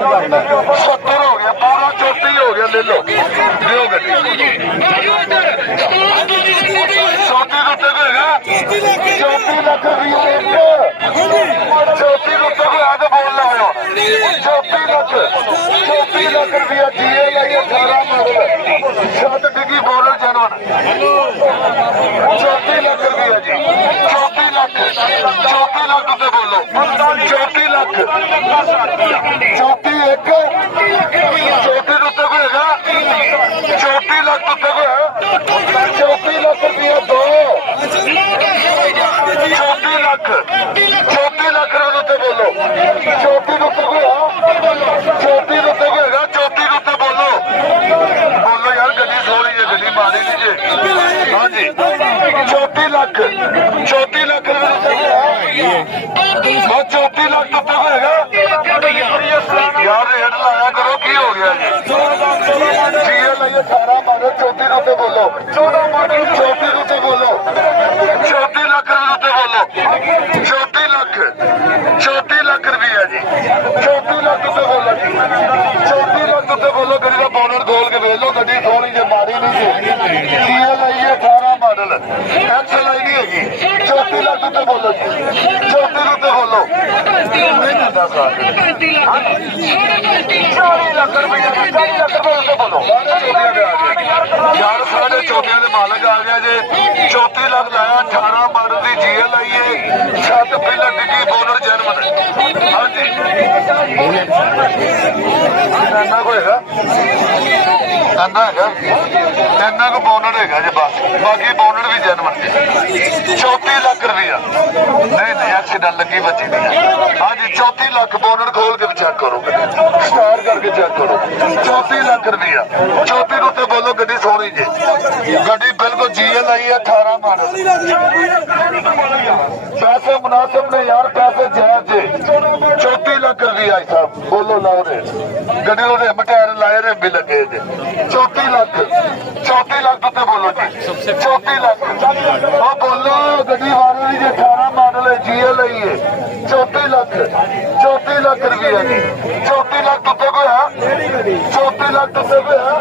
70 हो गया, पूरा 34 हो गया, ले लो दियो गड्डी 34 उत्ते होएगा 34 लाख रुपया एक 34 उत्ते को आ बोल रहा हो 34 लाख रुपया जीए लाइए 18 मॉडल छत डिगी बॉलर जानवर 34 लाख रुपया जी 34 लाख उत्ते बोलो 34 लाख 34 एक 34 उत्ते को हैगा 34 लाख उत्ते को है 34 लाख रुपया दो 34 लाख उत्ते बोलो 34 उत्ते को है 34 उत्ते को हैगा 34 उत्ते बोलो यार गड्डी थोड़ी है गड्डी मारी लीजिए हाँ जी 34 लाख हाँ 34 लाख उत्ते को हैगा यार रेट लाया करो की हो गया जीए लाइए 18 मॉडल 34 उत्ते बोलो 34 उत्ते बोलो 34 लाख उत्ते बोलो 34 लाख रुपया जी 34 लाख उत्ते बोलो जी 34 लाख उत्ते बोलो गड्डी का बोनट खोल के भेज लो गड्डी थोड़ी जी मारी नहीं जीए लाइए 18 मॉडल एक्सल आई नहीं हैगी 34 लाख उत्ते बोलो जी 34 उत्ते बोलो 40 लाख रुपया उत्ते बोलो यार साढ़े 34 मालक आ गया जे 34 लाख लाया 18 मॉडल की जीएल आई है छत पहला डिगी बोनर जर्मन हाँ जी इन्ना को हैगा इन्ना को बोनर हैगा जी बस बाकी बोनर भी जर्मन 34 लाख रुपया नहीं एक्सीडेंट लगी बची दी हाँ जी 34 लाख बोनर खोल के चेक करो स्टार करके चेक करो 34 लाख रुपया 34 उत्ते बोलो गड्डी सोनी जी गड्डी बिल्कुल जीएल आई है 18 मॉडल पैसे मुनासिब ने यार पैसे जायज है 34 लाख रुपया साहब बोलो लाओ रेट गड्डी ने टायर लाए रे भी लगे 34 लाख उत्ते बोलो जी 34 लाख बोलो गड्डी वाली जी 18 मॉडल है जीएल आई है 34 लाख रुपया जी 34 लाख उत्ते को है 34 लाख उत्ते को है